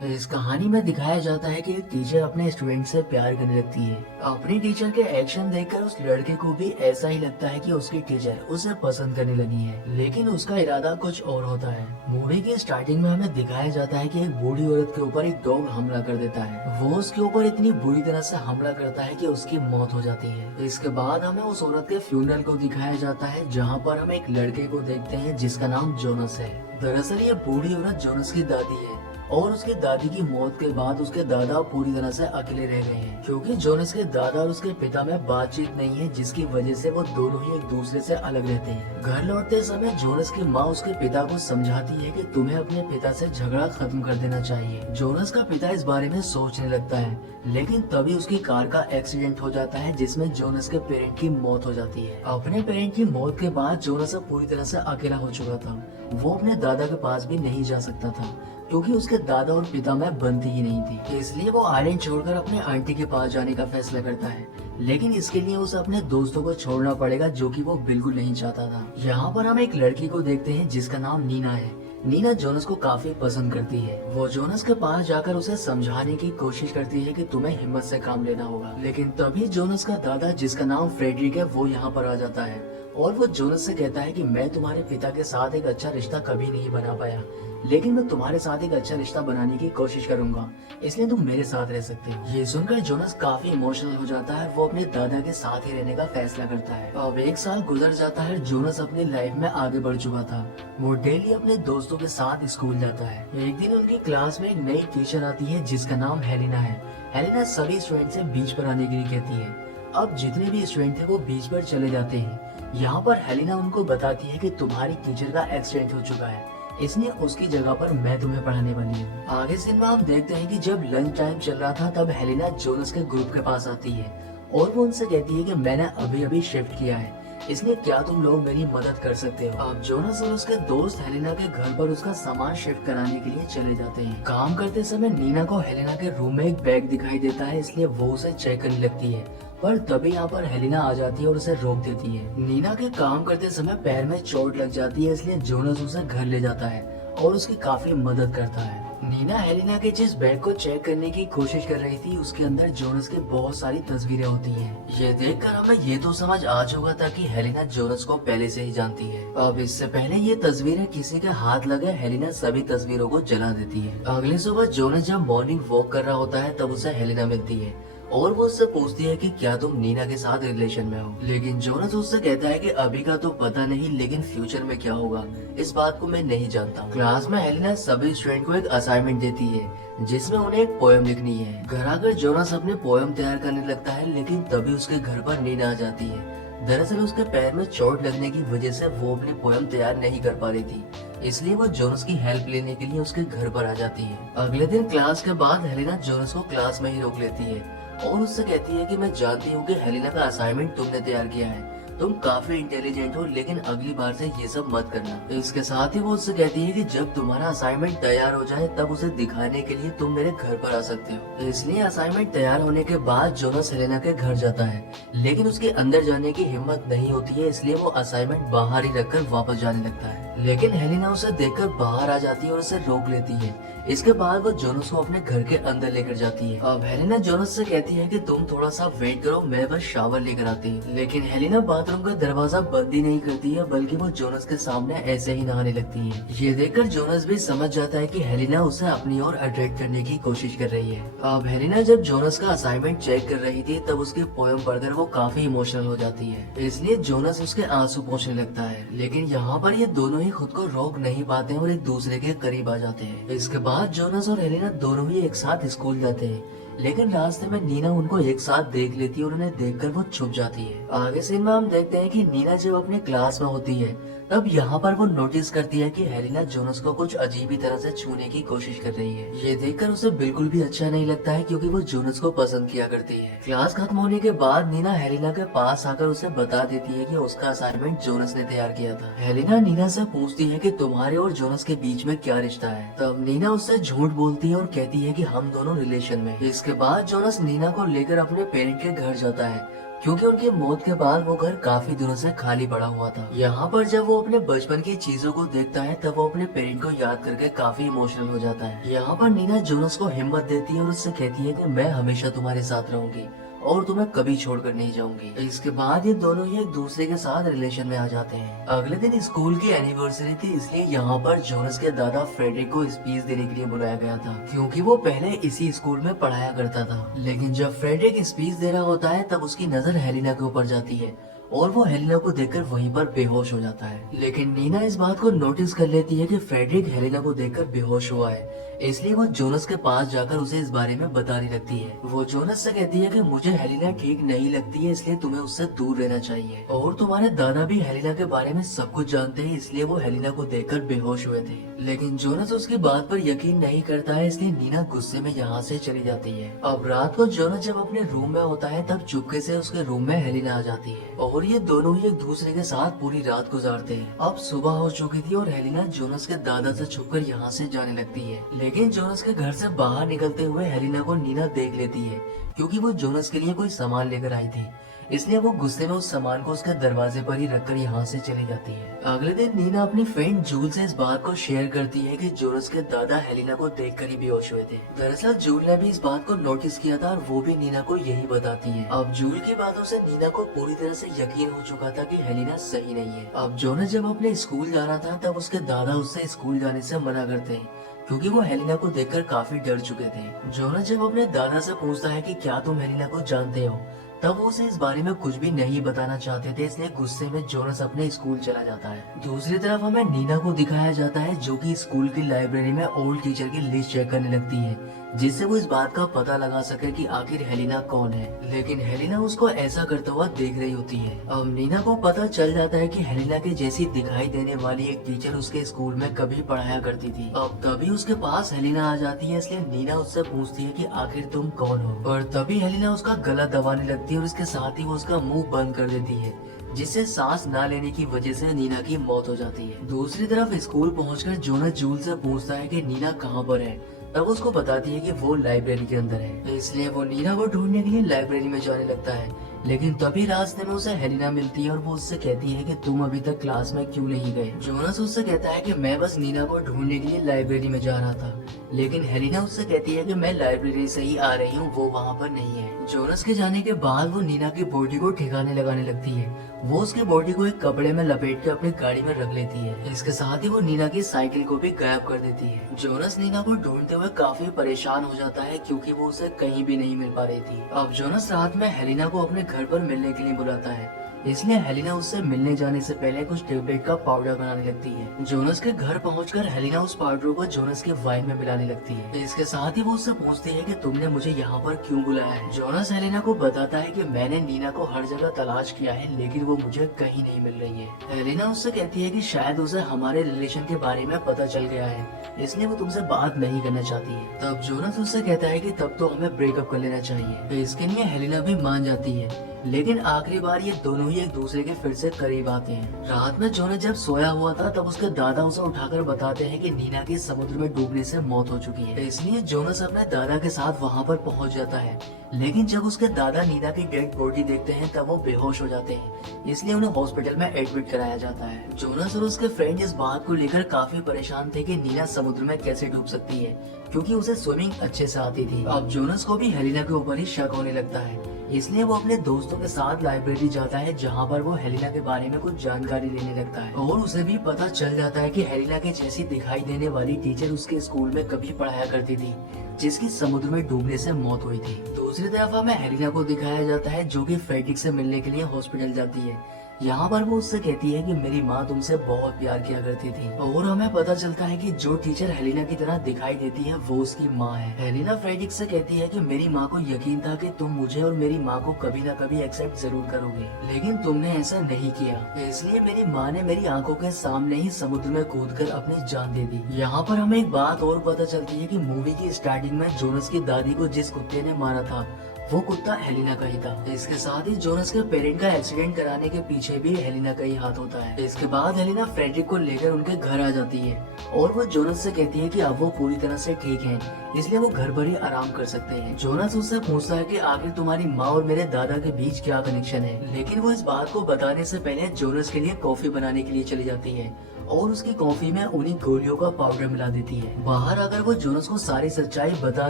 इस कहानी में दिखाया जाता है कि एक टीचर अपने स्टूडेंट से प्यार करने लगती है। अपनी टीचर के एक्शन देखकर उस लड़के को भी ऐसा ही लगता है कि उसकी टीचर उसे पसंद करने लगी है, लेकिन उसका इरादा कुछ और होता है। मूवी की स्टार्टिंग में हमें दिखाया जाता है कि एक बूढ़ी औरत के ऊपर एक डॉग हमला कर देता है। वो उसके ऊपर इतनी बुरी तरह से हमला करता है कि उसकी मौत हो जाती है। इसके बाद हमें उस औरत के फ्यूनरल को दिखाया जाता है, जहाँ पर हम एक लड़के को देखते हैं जिसका नाम जोनस है। दरअसल ये बूढ़ी औरत जोनस की दादी है और उसके दादी की मौत के बाद उसके दादा पूरी तरह से अकेले रह गए हैं, क्योंकि जोनस के दादा और उसके पिता में बातचीत नहीं है, जिसकी वजह से वो दोनों ही एक दूसरे से अलग रहते हैं। घर लौटते समय जोनस की माँ उसके पिता को समझाती है कि तुम्हें अपने पिता से झगड़ा खत्म कर देना चाहिए। जोनस का पिता इस बारे में सोचने लगता है, लेकिन तभी उसकी कार का एक्सीडेंट हो जाता है, जिसमें जोनस के पेरेंट की मौत हो जाती है। अपने पेरेंट की मौत के बाद जोनस अब पूरी तरह से अकेला हो चुका था। वो अपने दादा के पास भी नहीं जा सकता था, क्योंकि उसके दादा और पिता में बनती ही नहीं थी। इसलिए वो आइलैंड छोड़कर अपने आंटी के पास जाने का फैसला करता है, लेकिन इसके लिए उसे अपने दोस्तों को छोड़ना पड़ेगा, जो कि वो बिल्कुल नहीं चाहता था। यहाँ पर हम एक लड़की को देखते हैं जिसका नाम नीना है। नीना जोनस को काफी पसंद करती है। वो जोनस के पास जाकर उसे समझाने की कोशिश करती है कि तुम्हें हिम्मत से काम लेना होगा, लेकिन तभी जोनस का दादा, जिसका नाम फ्रेडरिक है, वो यहाँ पर आ जाता है और वो जोनस से कहता है कि मैं तुम्हारे पिता के साथ एक अच्छा रिश्ता कभी नहीं बना पाया, लेकिन मैं तुम्हारे साथ एक अच्छा रिश्ता बनाने की कोशिश करूंगा, इसलिए तुम मेरे साथ रह सकते हो। ये सुनकर जोनस काफी इमोशनल हो जाता है। वो अपने दादा के साथ ही रहने का फैसला करता है। अब एक साल गुजर जाता है। जोनस अपनी लाइफ में आगे बढ़ चुका था। वो डेली अपने दोस्तों के साथ स्कूल जाता है। एक दिन उनकी क्लास में एक नई टीचर आती है जिसका नाम हेलिना है। हेलिना सभी स्टूडेंट से बीच पर आने के लिए कहती है। अब जितने भी स्टूडेंट थे वो बीच पर चले जाते हैं। यहाँ पर हेलिना उनको बताती है कि तुम्हारी टीचर का एक्सीडेंट हो चुका है, इसलिए उसकी जगह पर मैं तुम्हें पढ़ाने वाली हूँ। आगे सीन में हम देखते हैं कि जब लंच टाइम चल रहा था, तब हेलिना जोनस के ग्रुप के पास आती है और वो उनसे कहती है कि मैंने अभी अभी शिफ्ट किया है, इसलिए क्या तुम लोग मेरी मदद कर सकते हो। अब जोनस और उसके दोस्त हेलेना के घर पर उसका सामान शिफ्ट कराने के लिए चले जाते हैं। काम करते समय नीना को हेलेना के रूम में एक बैग दिखाई देता है, इसलिए वो उसे चेक करने लगती है, पर तभी यहाँ पर हेलेना आ जाती है और उसे रोक देती है। नीना के काम करते समय पैर में चोट लग जाती है, इसलिए जोनस उसे घर ले जाता है और उसकी काफी मदद करता है। नीना हेलेना के जिस बैग को चेक करने की कोशिश कर रही थी, उसके अंदर जोनस की बहुत सारी तस्वीरें होती हैं। ये देखकर हमें ये तो समझ आ चुका था कि हेलेना जोनस को पहले से ही जानती है। अब इससे पहले ये तस्वीरें किसी के हाथ लगे, हेलेना सभी तस्वीरों को जला देती है। अगली सुबह जोनस जब मॉर्निंग वॉक कर रहा होता है, तब उसे हेलेना मिलती है और वो उससे पूछती है कि क्या तुम नीना के साथ रिलेशन में हो, लेकिन जोनस उससे कहता है कि अभी का तो पता नहीं, लेकिन फ्यूचर में क्या होगा इस बात को मैं नहीं जानता। क्लास में हेलेना सभी स्टूडेंट को एक असाइनमेंट देती है जिसमें उन्हें एक पोएम लिखनी है। घर आकर जोनस अपने पोएम तैयार करने लगता है, लेकिन तभी उसके घर पर नीना आ जाती है। दरअसल उसके पैर में चोट लगने की वजह से वो अपनी पोएम तैयार नहीं कर पा रही थी, इसलिए वो जोनस की हेल्प लेने के लिए उसके घर पर आ जाती है। अगले दिन क्लास के बाद हेलेना जोनस को क्लास में ही रोक लेती है और उससे कहती है कि मैं जानती हूँ कि हेलेना का असाइनमेंट तुमने तैयार किया है, तुम काफी इंटेलिजेंट हो, लेकिन अगली बार से ये सब मत करना। इसके साथ ही वो उससे कहती है कि जब तुम्हारा असाइनमेंट तैयार हो जाए, तब उसे दिखाने के लिए तुम मेरे घर पर आ सकते हो। इसलिए असाइनमेंट तैयार होने के बाद जोनस हेलेना के घर जाता है, लेकिन उसके अंदर जाने की हिम्मत नहीं होती है, इसलिए वो असाइनमेंट बाहर ही रखकर वापस जाने लगता है। लेकिन हेलेना उसे देखकर बाहर आ जाती है और उसे रोक लेती है। इसके बाद वो जोनस को अपने घर के अंदर लेकर जाती है। अब हेलेना जोनस से कहती है कि तुम थोड़ा सा वेट करो, मैं बस शावर लेकर आती हूँ। लेकिन हेलेना बाथरूम का दरवाजा बंद ही नहीं करती है, बल्कि वो जोनस के सामने ऐसे ही नहाने लगती है। ये देखकर जोनस भी समझ जाता है कि हेलेना उसे अपनी ओर अट्रैक्ट करने की कोशिश कर रही है। अब हेलेना जब जोनस का असाइनमेंट चेक कर रही थी, तब उसकी पोएम पढ़कर वो काफी इमोशनल हो जाती है, इसलिए जोनस उसके आंसू पोंछने लगता है। लेकिन यहाँ पर ये दोनों ही खुद को रोक नहीं पाते हैं और एक दूसरे के करीब आ जाते हैं। इसके बाद जोनस और हेलेना दोनों ही एक साथ स्कूल जाते हैं, लेकिन रास्ते में नीना उनको एक साथ देख लेती है और उन्हें देखकर वो छुप जाती है। आगे सीन में हम देखते हैं कि नीना जब अपने क्लास में होती है, तब यहाँ पर वो नोटिस करती है कि हेलेना जोनस को कुछ अजीब ही तरह से छूने की कोशिश कर रही है। ये देखकर उसे बिल्कुल भी अच्छा नहीं लगता है, क्योंकि वो जोनस को पसंद किया करती है। क्लास खत्म होने के बाद नीना हेलेना के पास आकर उसे बता देती है कि उसका असाइनमेंट जोनस ने तैयार किया था। हेलेना नीना से पूछती है कि तुम्हारे और जोनस के बीच में क्या रिश्ता है। तब नीना उससे झूठ बोलती है और कहती है कि हम दोनों रिलेशन में। इसके बाद जोनस नीना को लेकर अपने पेरेंट के घर जाता है क्योंकि उनकी मौत के बाद वो घर काफी दिनों से खाली पड़ा हुआ था। यहाँ पर जब वो अपने बचपन की चीजों को देखता है तब वो अपने पेरेंट को याद करके काफी इमोशनल हो जाता है। यहाँ पर नीना जोनस को हिम्मत देती है और उससे कहती है कि मैं हमेशा तुम्हारे साथ रहूंगी और तुम्हें कभी छोड़कर नहीं जाऊंगी। इसके बाद ये दोनों ही एक दूसरे के साथ रिलेशन में आ जाते हैं। अगले दिन स्कूल की एनिवर्सरी थी, इसलिए यहाँ पर जोनस के दादा फ्रेडरिक को स्पीच देने के लिए बुलाया गया था, क्योंकि वो पहले इसी स्कूल में पढ़ाया करता था। लेकिन जब फ्रेडरिक स्पीच दे रहा होता है तब उसकी नजर हेलिना के ऊपर जाती है और वो हेलिना को देखकर वहीं पर बेहोश हो जाता है। लेकिन नीना इस बात को नोटिस कर लेती है कि फ्रेडरिक हेलिना को देखकर बेहोश हुआ है, इसलिए वो जोनस के पास जाकर उसे इस बारे में बताने लगती है। वो जोनस से कहती है कि मुझे हेलिना ठीक नहीं लगती है, इसलिए तुम्हें उससे दूर रहना चाहिए और तुम्हारे दादा भी हेलिना के बारे में सब कुछ जानते हैं, इसलिए वो हेलिना को देखकर बेहोश हुए थे। लेकिन जोनस उसकी बात पर यकीन नहीं करता है, इसलिए नीना गुस्से में यहाँ से चली जाती है। अब रात को जोनस जब अपने रूम में होता है तब चुपके से उसके रूम में हेलिना आ जाती है और ये दोनों ही एक दूसरे के साथ पूरी रात गुजारते हैं। अब सुबह हो चुकी थी और हेलिना जोनस के दादा से छुपकर यहाँ से जाने लगती है। लेकिन जोनस के घर से बाहर निकलते हुए हेलिना को नीना देख लेती है, क्योंकि वो जोनस के लिए कोई सामान लेकर आई थी, इसलिए वो गुस्से में उस सामान को उसके दरवाजे पर ही रखकर यहाँ से चली जाती है। अगले दिन नीना अपनी फ्रेंड जूल से इस बात को शेयर करती है कि जोनस के दादा हेलिना को देखकर ही बेहोश हुए थे। दरअसल जूल ने भी इस बात को नोटिस किया था और वो भी नीना को यही बताती है। अब जूल की बातों से नीना को पूरी तरह से यकीन हो चुका था कि हेलिना सही नहीं है। अब जोनस जब अपने स्कूल जाना था तब उसके दादा उससे स्कूल जाने से मना करते हैं, क्योंकि वो हेलिना को देखकर काफी डर चुके थे। जोनस जब अपने दादा से पूछता है कि क्या तुम हेलिना को जानते हो, तब वो उसे इस बारे में कुछ भी नहीं बताना चाहते थे, इसलिए गुस्से में जोनस अपने स्कूल चला जाता है। दूसरी तरफ हमें नीना को दिखाया जाता है जो कि स्कूल की लाइब्रेरी में ओल्ड टीचर की लिस्ट चेक करने लगती है, जिससे वो इस बात का पता लगा सके कि आखिर हेलिना कौन है। लेकिन हेलिना उसको ऐसा करता हुआ देख रही होती है। अब नीना को पता चल जाता है कि हेलिना के जैसी दिखाई देने वाली एक टीचर उसके स्कूल में कभी पढ़ाया करती थी। अब तभी उसके पास हेलिना आ जाती है, इसलिए नीना उससे पूछती है कि आखिर तुम कौन हो। और तभी हेलिना उसका गला दबाने लगती है और इसके साथ ही वो उसका मुंह बंद कर देती है, जिससे सांस ना लेने की वजह से नीना की मौत हो जाती है। दूसरी तरफ स्कूल पहुंचकर जोनस जूल से पूछता है कि नीना कहाँ पर है, तब उसको बताती है कि वो लाइब्रेरी के अंदर है, इसलिए वो नीना को ढूंढने के लिए लाइब्रेरी में जाने लगता है। लेकिन तभी रास्ते में उसे हेलिना मिलती है और वो उससे कहती है कि तुम अभी तक क्लास में क्यों नहीं गए। जोनस उससे कहता है कि मैं बस नीना को ढूंढने के लिए लाइब्रेरी में जा रहा था, लेकिन हेलिना उससे कहती है कि मैं लाइब्रेरी से ही आ रही हूँ, वो वहाँ पर नहीं है। जोनस के जाने के बाद वो नीना की बॉडी को ठिकाने लगाने लगती है। वो उसकी बॉडी को एक कपड़े में लपेट के अपनी गाड़ी में रख लेती है। इसके साथ ही वो नीना की साइकिल को भी गायब कर देती है। जोनस नीना को ढूंढते हुए काफी परेशान हो जाता है, क्योंकि वो उसे कहीं भी नहीं मिल पा रही थी। अब जोनस रात में हेलिना को अपने घर पर मिलने के लिए बुलाता है, इसलिए हेलिना उससे मिलने जाने से पहले कुछ ट्यूबलेट का पाउडर बनाने लगती है। जोनस के घर पहुंचकर हेलिना उस पाउडर को जोनस के वाइन में मिलाने लगती है। इसके साथ ही वो उससे पूछती है कि तुमने मुझे यहाँ पर क्यों बुलाया है। जोनस हेलिना को बताता है कि मैंने नीना को हर जगह तलाश किया है, लेकिन वो मुझे कहीं नहीं मिल रही है। हेलिना उससे कहती है कि शायद उसे हमारे रिलेशन के बारे में पता चल गया है, इसलिए वो तुमसे बात नहीं करना चाहती है। तब जोनस उससे कहता है कि तब तो हमें ब्रेकअप कर लेना चाहिए। इसके लिए हेलिना भी मान जाती है, लेकिन आखिरी बार ये दोनों ही एक दूसरे के फिर से करीब आते हैं। रात में जोनस जब सोया हुआ था तब उसके दादा उसे उठाकर बताते हैं कि नीना की समुद्र में डूबने से मौत हो चुकी है। इसलिए जोनस अपने दादा के साथ वहाँ पर पहुँच जाता है, लेकिन जब उसके दादा नीना की डेड बॉडी देखते हैं तब वो बेहोश हो जाते हैं, इसलिए उन्हें हॉस्पिटल में एडमिट कराया जाता है। जोनस और उसके फ्रेंड इस बात को लेकर काफी परेशान थे कि नीना समुद्र में कैसे डूब सकती है, क्योंकि उसे स्विमिंग अच्छे से आती थी। अब जोनस को भी हेलिना के ऊपर ही शक होने लगता है, इसलिए वो अपने दोस्तों के साथ लाइब्रेरी जाता है, जहाँ पर वो हेलिना के बारे में कुछ जानकारी लेने लगता है। और उसे भी पता चल जाता है कि हेलिना के जैसी दिखाई देने वाली टीचर उसके स्कूल में कभी पढ़ाया करती थी, जिसकी समुद्र में डूबने से मौत हुई थी। दूसरी तरफ हमें हेलिना को दिखाया जाता है जो कि फ्रेडरिक से मिलने के लिए हॉस्पिटल जाती है। यहाँ पर वो उससे कहती है कि मेरी माँ तुमसे बहुत प्यार किया करती थी, और हमें पता चलता है कि जो टीचर हेलिना की तरह दिखाई देती है वो उसकी माँ है। हेलिना फ्रेडरिक से कहती है कि मेरी माँ को यकीन था कि तुम मुझे और मेरी माँ को कभी न कभी एक्सेप्ट जरूर करोगे, लेकिन तुमने ऐसा नहीं किया, इसलिए मेरी माँ ने मेरी आंखों के सामने ही समुद्र में कूदकर अपनी जान दे दी। यहाँ पर हमें एक बात और पता चलती है कि मूवी की स्टार्टिंग में जोनस की दादी को जिस कुत्ते ने मारा था वो कुत्ता हेलिना का ही था। इसके साथ ही जोनस के पेरेंट का एक्सीडेंट कराने के पीछे भी हेलिना का ही हाथ होता है। इसके बाद हेलिना फ्रेडरिक को लेकर उनके घर आ जाती है और वो जोनस से कहती है कि अब वो पूरी तरह से ठीक हैं, इसलिए वो घर पर ही आराम कर सकते हैं। जोनस उससे पूछता है कि आखिर तुम्हारी माँ और मेरे दादा के बीच क्या कनेक्शन है, लेकिन वो इस बात को बताने से पहले जोनस के लिए कॉफी बनाने के लिए चली जाती है और उसकी कॉफी में उन्हीं गोलियों का पाउडर मिला देती है। बाहर आकर वो जोनस को सारी सच्चाई बता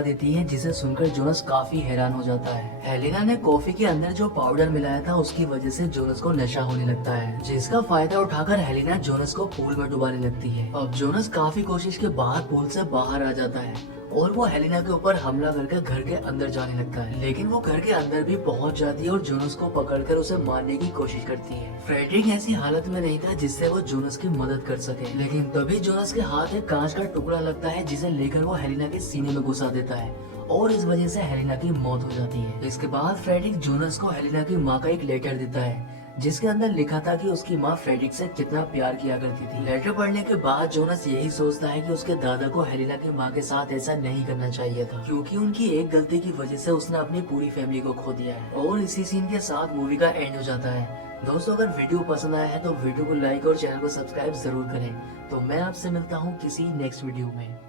देती है, जिसे सुनकर जोनस काफी हैरान हो जाता है। हेलेना ने कॉफी के अंदर जो पाउडर मिलाया था उसकी वजह से जोनस को नशा होने लगता है, जिसका फायदा उठाकर हेलेना जोनस को पूल में डुबाने लगती है। अब जोनस काफी कोशिश के बाद पूल से बाहर आ जाता है और वो हेलेना के ऊपर हमला करके घर के अंदर जाने लगता है, लेकिन वो घर के अंदर भी पहुंच जाती है और जोनस को पकड़कर उसे मारने की कोशिश करती है। फ्रेडरिक ऐसी हालत में नहीं था जिससे वो जोनस की मदद कर सके, लेकिन तभी जोनस के हाथ एक कांच का टुकड़ा लगता है, जिसे लेकर वो हेलेना के सीने में घुसा देता है और इस वजह से हेलेना की मौत हो जाती है। इसके बाद फ्रेडरिक जोनस को हेलेना की माँ का एक लेटर देता है, जिसके अंदर लिखा था कि उसकी माँ फ्रेडरिक से कितना प्यार किया करती थी। लेटर पढ़ने के बाद जोनस यही सोचता है कि उसके दादा को हेलेना की माँ के साथ ऐसा नहीं करना चाहिए था, क्योंकि उनकी एक गलती की वजह से उसने अपनी पूरी फैमिली को खो दिया है। और इसी सीन के साथ मूवी का एंड हो जाता है। दोस्तों, अगर वीडियो पसंद आया है तो वीडियो को लाइक और चैनल को सब्सक्राइब जरूर करें। तो मैं आपसे मिलता हूँ किसी नेक्स्ट वीडियो में।